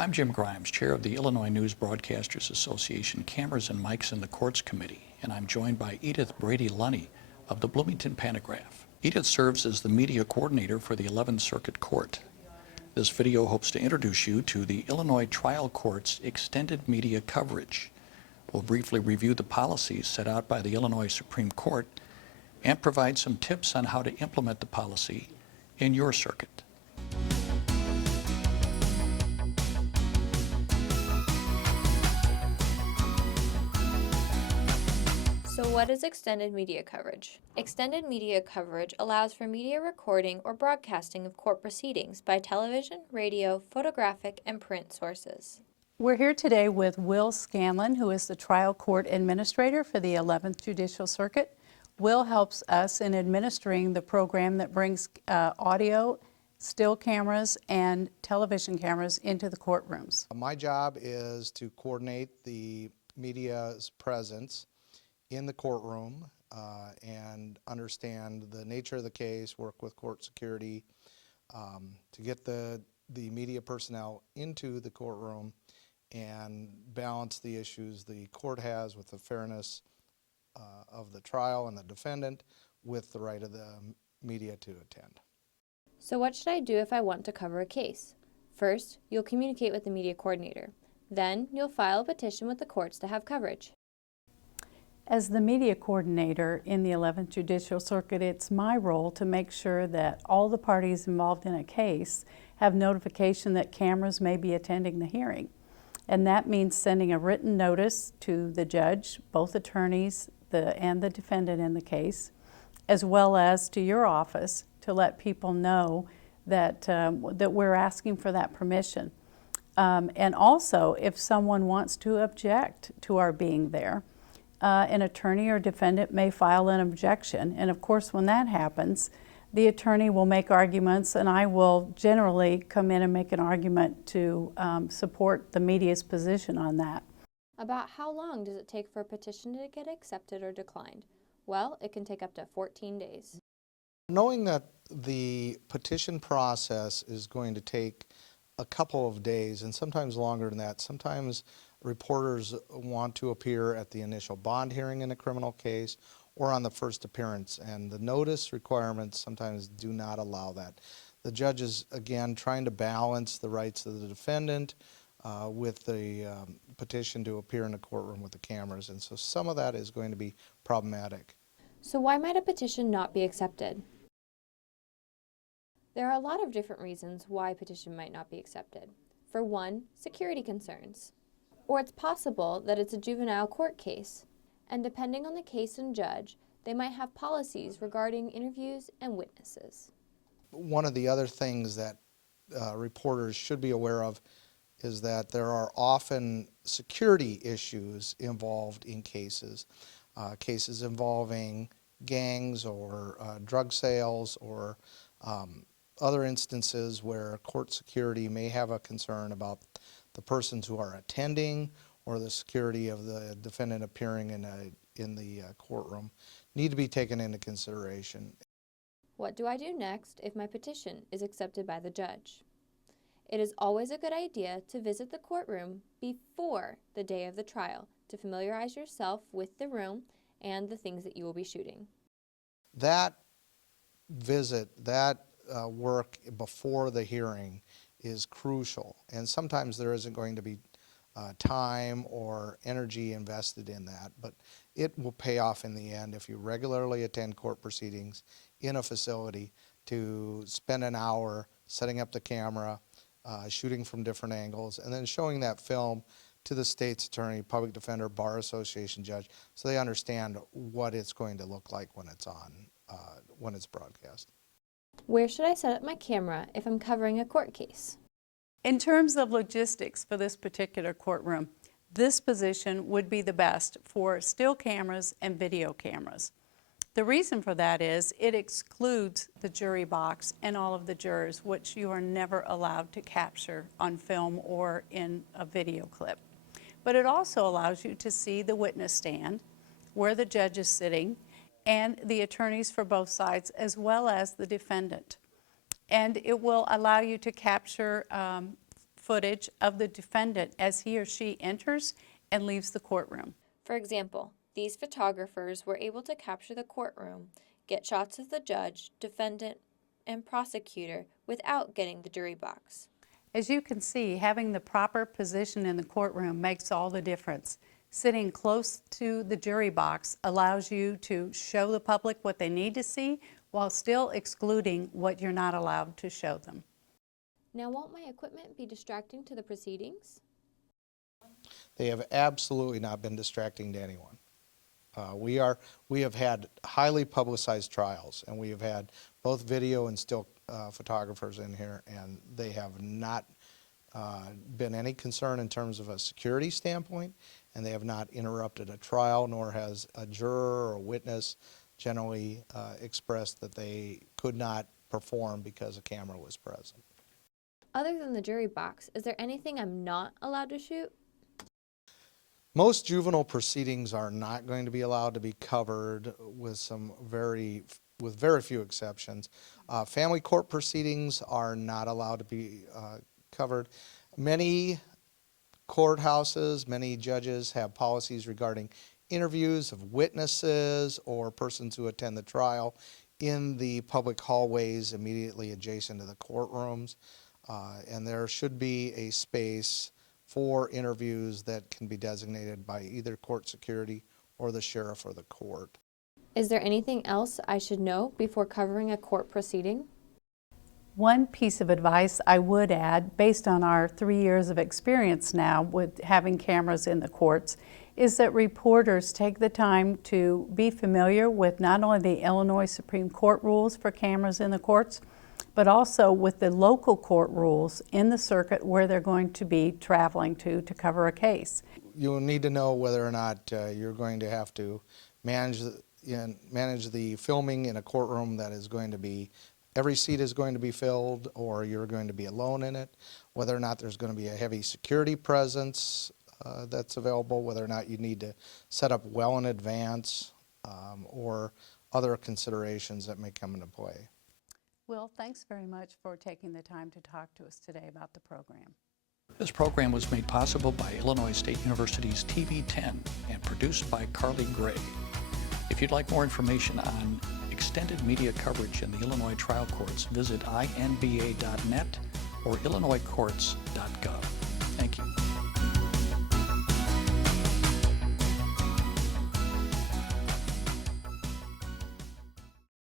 I'm Jim Grimes, Chair of the Illinois News Broadcasters Association Cameras and Mics in the Courts Committee, and I'm joined by Edith Brady-Lunny of the Bloomington Pantograph. Edith serves as the media coordinator for the 11th Circuit Court. This video hopes to introduce you to the Illinois Trial Court's extended media coverage. We'll briefly review the policies set out by the Illinois Supreme Court and provide some tips on how to implement the policy in your circuit. So what is extended media coverage? Extended media coverage allows for media recording or broadcasting of court proceedings by television, radio, photographic, and print sources. We're here today with Will Scanlon, who is the trial court administrator for the 11th Judicial Circuit. Will helps us in administering the program that brings audio, still cameras, and television cameras into the courtrooms. My job is to coordinate the media's presence in the courtroom and understand the nature of the case, work with court security to get the media personnel into the courtroom and balance the issues the court has with the fairness of the trial and the defendant with the right of the media to attend. So what should I do if I want to cover a case? First, you'll communicate with the media coordinator. Then, you'll file a petition with the courts to have coverage. As the media coordinator in the 11th Judicial Circuit, it's my role to make sure that all the parties involved in a case have notification that cameras may be attending the hearing. And that means sending a written notice to the judge, both attorneys and the defendant in the case, as well as to your office to let people know that, that we're asking for that permission. And also, if someone wants to object to our being there, an attorney or defendant may file an objection. And of course, when that happens, the attorney will make arguments, and I will generally come in and make an argument to support the media's position on that. About how long does it take for a petition to get accepted or declined? Well, it can take up to 14 days. Knowing that the petition process is going to take a couple of days and sometimes longer than that, sometimes reporters want to appear at the initial bond hearing in a criminal case or on the first appearance, and the notice requirements sometimes do not allow that. The judge is, again, trying to balance the rights of the defendant with the petition to appear in a courtroom with the cameras, and so some of that is going to be problematic. So why might a petition not be accepted? There are a lot of different reasons why a petition might not be accepted. For one, security concerns. Or it's possible that it's a juvenile court case, and depending on the case and judge, they might have policies regarding interviews and witnesses. One of the other things that reporters should be aware of is that there are often security issues involved in cases, cases involving gangs or drug sales or other instances where court security may have a concern about the persons who are attending or the security of the defendant appearing in the courtroom need to be taken into consideration. What do I do next if my petition is accepted by the judge? It is always a good idea to visit the courtroom before the day of the trial to familiarize yourself with the room and the things that you will be shooting. That visit, that work before the hearing is crucial, and sometimes there isn't going to be time or energy invested in that, but it will pay off in the end if you regularly attend court proceedings in a facility to spend an hour setting up the camera, shooting from different angles, and then showing that film to the state's attorney, public defender, bar association judge, so they understand what it's going to look like when it's on, when it's broadcast. Where should I set up my camera if I'm covering a court case? In terms of logistics for this particular courtroom, this position would be the best for still cameras and video cameras. The reason for that is it excludes the jury box and all of the jurors, which you are never allowed to capture on film or in a video clip. But it also allows you to see the witness stand, where the judge is sitting, and the attorneys for both sides, as well as the defendant. And it will allow you to capture footage of the defendant as he or she enters and leaves the courtroom. For example, these photographers were able to capture the courtroom, get shots of the judge, defendant, and prosecutor without getting the jury box. As you can see, having the proper position in the courtroom makes all the difference. Sitting close to the jury box allows you to show the public what they need to see while still excluding what you're not allowed to show them. Now, won't my equipment be distracting to the proceedings? They have absolutely not been distracting to anyone. We have had highly publicized trials, and we have had both video and still photographers in here, and they have not been any concern in terms of a security standpoint, and they have not interrupted a trial, nor has a juror or a witness generally expressed that they could not perform because a camera was present. Other than the jury box, is there anything I'm not allowed to shoot? Most juvenile proceedings are not going to be allowed to be covered with very few exceptions. Family court proceedings are not allowed to be covered. Many courthouses, many judges have policies regarding interviews of witnesses or persons who attend the trial in the public hallways immediately adjacent to the courtrooms. And there should be a space for interviews that can be designated by either court security or the sheriff or the court. Is there anything else I should know before covering a court proceeding? One piece of advice I would add, based on our 3 years of experience now with having cameras in the courts, is that reporters take the time to be familiar with not only the Illinois Supreme Court rules for cameras in the courts, but also with the local court rules in the circuit where they're going to be traveling to cover a case. You'll need to know whether or not you're going to have to manage the filming in a courtroom that is going to be, every seat is going to be filled, or you're going to be alone in it, whether or not there's going to be a heavy security presence that's available, whether or not you need to set up well in advance, or other considerations that may come into play. Will, thanks very much for taking the time to talk to us today about the program. This program was made possible by Illinois State University's TV10 and produced by Carly Gray. If you'd like more information on extended media coverage in the Illinois trial courts, visit inba.net or illinoiscourts.gov. Thank you.